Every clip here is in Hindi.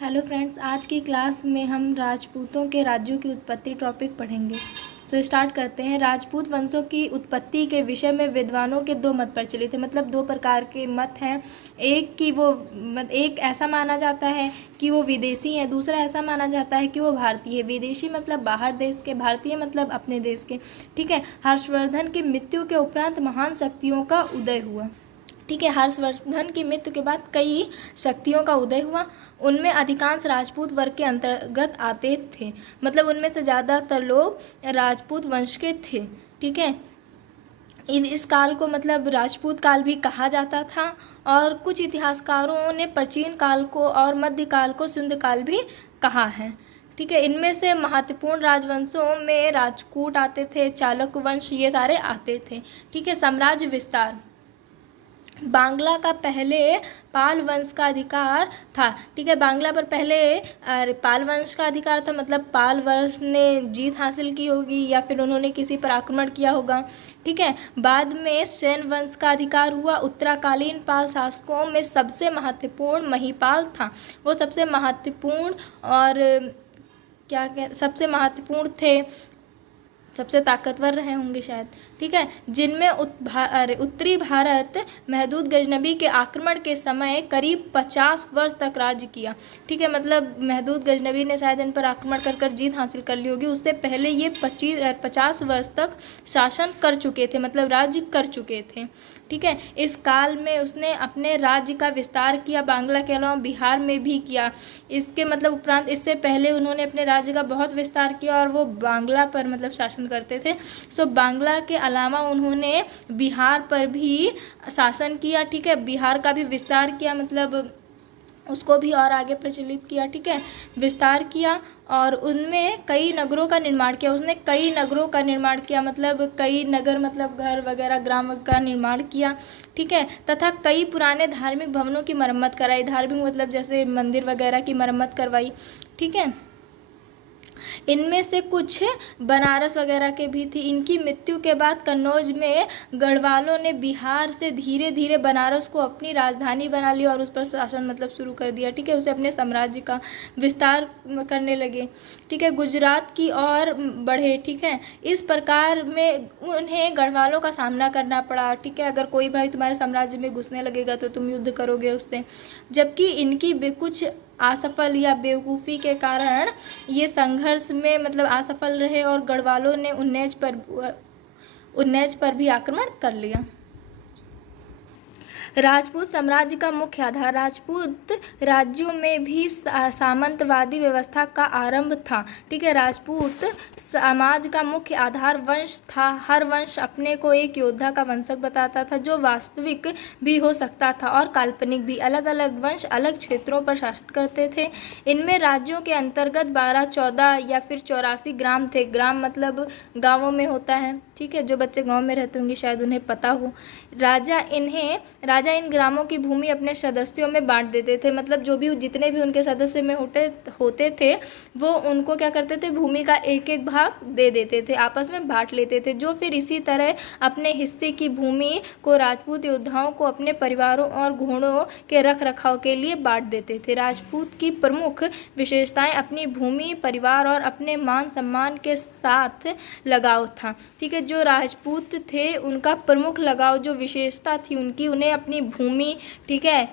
हेलो फ्रेंड्स, आज की क्लास में हम राजपूतों के राज्यों की उत्पत्ति टॉपिक पढ़ेंगे। स्टार्ट करते हैं। राजपूत वंशों की उत्पत्ति के विषय में विद्वानों के दो मत प्रचलित हैं, मतलब दो प्रकार के मत हैं। एक ऐसा माना जाता है कि वो विदेशी हैं, दूसरा ऐसा माना जाता है कि वो भारतीय है। विदेशी मतलब बाहर देश के, भारतीय मतलब अपने देश के। ठीक है। हर्षवर्धन की मृत्यु के उपरांत महान शक्तियों का उदय हुआ। ठीक है। हर्षवर्धन की मृत्यु के बाद कई शक्तियों का उदय हुआ। उनमें अधिकांश राजपूत वर्ग के अंतर्गत आते थे, मतलब उनमें से ज़्यादातर लोग राजपूत वंश के थे। ठीक है। इस काल को मतलब राजपूत काल भी कहा जाता था, और कुछ इतिहासकारों ने प्राचीन काल को और मध्यकाल को सिंधु काल भी कहा है। ठीक है। इनमें से महत्वपूर्ण राजवंशों में राजकूट आते थे, चालुक्य वंश, ये सारे आते थे। ठीक है। साम्राज्य विस्तार। बांग्ला का पहले पाल वंश का अधिकार था। ठीक है। बांग्ला पर पहले पाल वंश का अधिकार था, मतलब पाल वंश ने जीत हासिल की होगी या फिर उन्होंने किसी पर आक्रमण किया होगा। ठीक है। बाद में सेन वंश का अधिकार हुआ। उत्तराकालीन पाल शासकों में सबसे महत्वपूर्ण महिपाल था। वो सबसे महत्वपूर्ण और सबसे महत्वपूर्ण थे, सबसे ताकतवर रहे होंगे शायद। ठीक है। जिनमें उत्तरी भारत महमूद गजनबी के आक्रमण के समय करीब 50 वर्ष तक राज्य किया। ठीक है। मतलब महमूद गजनबी ने शायद इन पर आक्रमण कर जीत हासिल कर ली होगी। उससे पहले ये 50 वर्ष तक शासन कर चुके थे, मतलब राज्य कर चुके थे। ठीक है। इस काल में उसने अपने राज्य का विस्तार किया, बांग्ला के अलावा बिहार में भी किया। इसके मतलब उपरांत इससे पहले उन्होंने अपने राज्य का बहुत विस्तार किया और वो बांग्ला पर मतलब शासन करते थे। बांग्ला के अलावा उन्होंने बिहार पर भी शासन किया। ठीक है। बिहार का भी विस्तार किया, मतलब उसको भी और आगे प्रचलित किया। ठीक है। विस्तार किया और उनमें कई नगरों का निर्माण किया। उसने कई नगरों का निर्माण किया, मतलब कई नगर मतलब घर वगैरह ग्राम का निर्माण किया। ठीक है। तथा कई पुराने धार्मिक भवनों की मरम्मत कराई। धार्मिक मतलब जैसे मंदिर वगैरह की मरम्मत करवाई। ठीक है। इनमें से कुछ बनारस वगैरह के भी थी। इनकी मृत्यु के बाद कन्नौज में गढ़वालों ने बिहार से धीरे धीरे बनारस को अपनी राजधानी बना लिया और उस पर शासन मतलब शुरू कर दिया। ठीक है। उसे अपने साम्राज्य का विस्तार करने लगे। ठीक है। गुजरात की ओर बढ़े। ठीक है। इस प्रकार में उन्हें गढ़वालों का सामना करना पड़ा। ठीक है। अगर कोई भाई तुम्हारे साम्राज्य में घुसने लगेगा तो तुम युद्ध करोगे उससे। जबकि इनकी कुछ असफल या बेवकूफ़ी के कारण ये संघर्ष में मतलब असफल रहे और गढ़वालों ने उन्नैच पर भी आक्रमण कर लिया। राजपूत साम्राज्य का मुख्य आधार। राजपूत राज्यों में भी सामंतवादी व्यवस्था का आरंभ था। ठीक है। राजपूत समाज का मुख्य आधार वंश था। हर वंश अपने को एक योद्धा का वंशज बताता था, जो वास्तविक भी हो सकता था और काल्पनिक भी। अलग अलग वंश अलग क्षेत्रों पर शासन करते थे। इनमें राज्यों के अंतर्गत 12, 14 या फिर 84 ग्राम थे। ग्राम मतलब गाँवों में होता है। ठीक है। जो बच्चे गाँव में रहते होंगे शायद उन्हें पता हो। राजा इन ग्रामों की भूमि अपने सदस्यों में बांट देते थे, मतलब जितने भी उनके सदस्य में होते थे वो उनको क्या करते थे, भूमि का एक एक भाग दे देते थे, आपस में बांट लेते थे, जो फिर इसी तरह अपने हिस्से की भूमि को राजपूत योद्धाओं को अपने परिवारों और घोड़ों के रख रखाव के लिए बांट देते थे। राजपूत की प्रमुख विशेषताएं अपनी भूमि, परिवार और अपने मान सम्मान के साथ लगाव था। ठीक है। जो राजपूत थे उनका प्रमुख लगाव, जो विशेषता थी उनकी, उन्हें अपनी भूमि, ठीक है,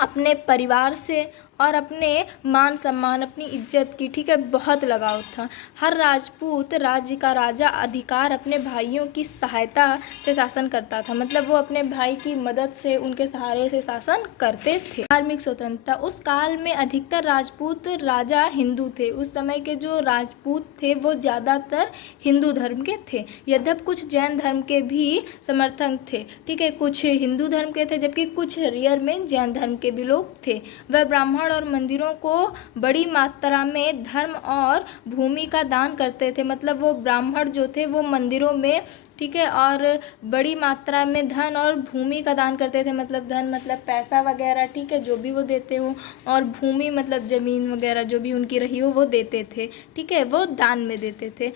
अपने परिवार से और अपने मान सम्मान, अपनी इज्जत की, ठीक है, बहुत लगाव था। हर राजपूत राज्य का राजा अधिकार अपने भाइयों की सहायता से शासन करता था, मतलब वो अपने भाई की मदद से, उनके सहारे से शासन करते थे। धार्मिक स्वतंत्रता। उस काल में अधिकतर राजपूत राजा हिंदू थे। उस समय के जो राजपूत थे वो ज़्यादातर हिंदू धर्म के थे, यद्यपि कुछ जैन धर्म के भी समर्थक थे। ठीक है। कुछ हिंदू धर्म के थे जबकि कुछ रेयर में जैन धर्म के भी लोग थे। वह ब्राह्मण और मंदिरों को बड़ी मात्रा में धर्म और भूमि का दान करते थे, मतलब वो ब्राह्मण जो थे वो मंदिरों में ठीक है। और बड़ी मात्रा में धन और भूमि का दान करते थे, मतलब धन मतलब पैसा वगैरह, ठीक है, जो भी वो देते हो, और भूमि मतलब ज़मीन वगैरह जो भी उनकी रही हो वो देते थे, ठीक है, वो दान में देते थे।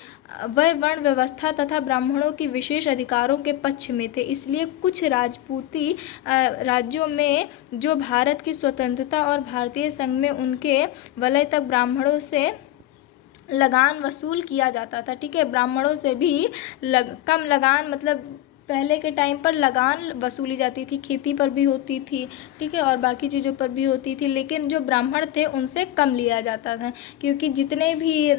वह वर्ण व्यवस्था तथा ब्राह्मणों की विशेष अधिकारों के पक्ष में थे, इसलिए कुछ राजपूती राज्यों में जो भारत की स्वतंत्रता और भारतीय संघ में उनके वलय तक ब्राह्मणों से लगान वसूल किया जाता था, ठीक है। ब्राह्मणों से भी कम लगान, मतलब पहले के टाइम पर लगान वसूली जाती थी, खेती पर भी होती थी, ठीक है, और बाकी चीज़ों पर भी होती थी, लेकिन जो ब्राह्मण थे उनसे कम लिया जाता था, क्योंकि जितने भी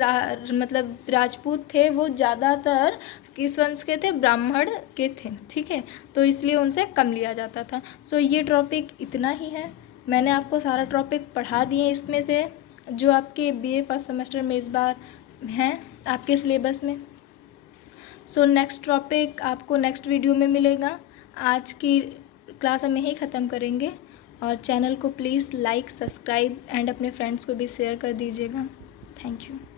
मतलब राजपूत थे वो ज़्यादातर किस वंश के थे, ब्राह्मण के थे, ठीक है, तो इसलिए उनसे कम लिया जाता था। सो ये टॉपिक इतना ही है, मैंने आपको सारा टॉपिक पढ़ा दिए इसमें से जो आपके बीए फर्स्ट सेमेस्टर में इस बार हैं आपके सिलेबस में। सो नेक्स्ट टॉपिक आपको नेक्स्ट वीडियो में मिलेगा। आज की क्लास हम यहीं ख़त्म करेंगे, और चैनल को प्लीज़ लाइक, सब्सक्राइब एंड अपने फ्रेंड्स को भी शेयर कर दीजिएगा। Thank you.